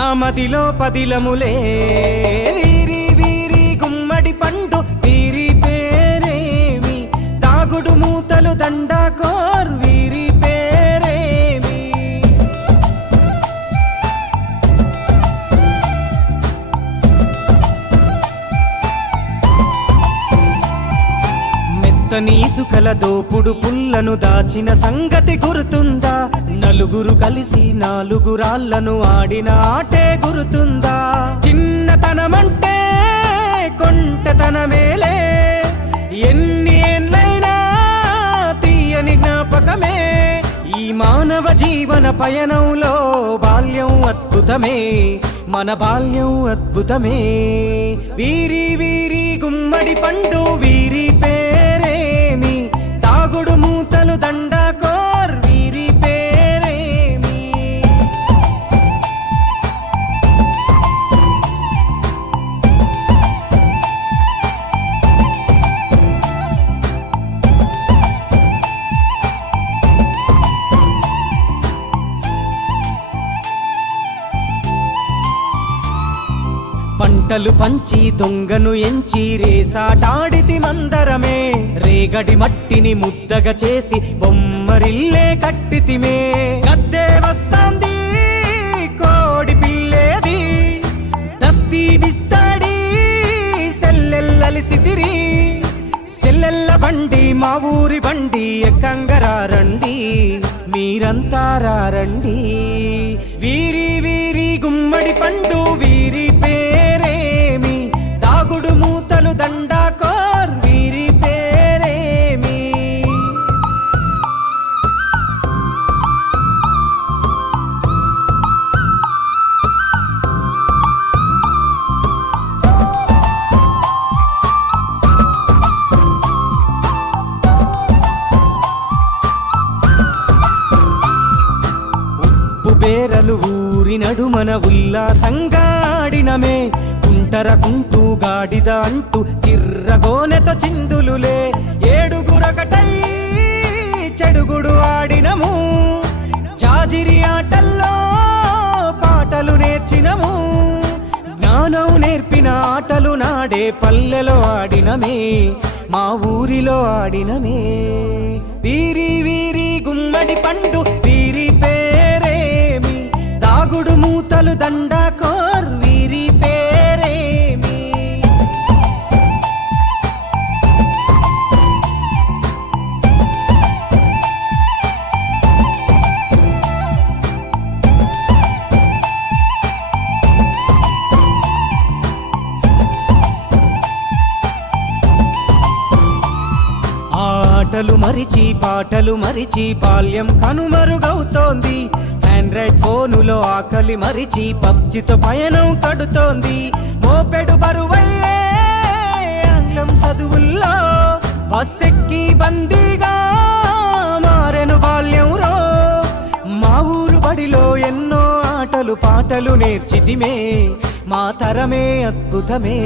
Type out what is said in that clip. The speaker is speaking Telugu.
నా మదిలో పదిలములే వీరి వీరి గుమ్మడి పండు వీరి పేరేమి దాగుడు మూతలు దండాకోర్ వీరి పేరేమి మెత్తని ఇసుకల దోపుడు పుల్లను దాచిన సంగతి గుర్తుందా నలుగురు కలిసి నాలుగురాళ్లను ఆడిన ఆటే గుర్తుందా చిన్నతనమంటే కొంటతనమేలే ఎన్ని ఏండ్లైనా తీయని జ్ఞాపకమే ఈ మానవ జీవన పయనంలో బాల్యం అద్భుతమే మన బాల్యం అద్భుతమే వీరి వీరి గుమ్మడి పండు వీరి పేరేమి దాగుడు మూతలు దండాకోర్ వీరి పేరేమి పంటలు పంచి దొంగను ఎంచి రేసాటాడితి మందరమే రేగడి మట్టిని ముద్దగా చేసి బొమ్మరిల్లే కట్టితిమే గద్దే వస్తాంది కోడి పిల్లేది దస్తీ బిస్తాడి సెల్లెల్లలిసితిరి సెల్లెల్ల బండి మా ఊరి బండి ఎక్కంగరారండి మీరంతా రారండి వీరి వీరి గుమ్మడి పండు వీరి పేరేమి దాగుడు మూతలు దండాకోర్ వీరి పేరేమి బేరలు ఊరి నడుమన ఉల్లాసంగా ఆడినమే కుంటరకుంటూ గాడిద అంటూ చిర్రగోనెతో చిందులులే ఏడుగురకటై చెడుగుడు ఆడినము జాజిరి ఆటల్లో పాటలు నేర్చినము జ్ఞానం నేర్పిన ఆటలు నాడే పల్లెలో ఆడినమే మా ఊరిలో ఆడినమే వీరి వీరి గుమ్మడి పండు వీరి పేరేమి దాగుడు మూతలు దండాకోర్ వీరి పేరేమి ఆటలు మరిచి పాటలు మరిచి బాల్యం కనుమరుగవుతోంది ఆండ్రాయిడ్ ఫోనులో ఆకలి మరిచి పబ్జితో పయనం కడుతోంది మోపెడు బరువయ్యే ఆంగ్లం చదువుల్లో బస్సెక్కి బందీగా మారెను బాల్యం రో మా ఊరు బడిలో ఎన్నో ఆటలు పాటలు నేర్చితిమే మా తరమే అద్భుతమే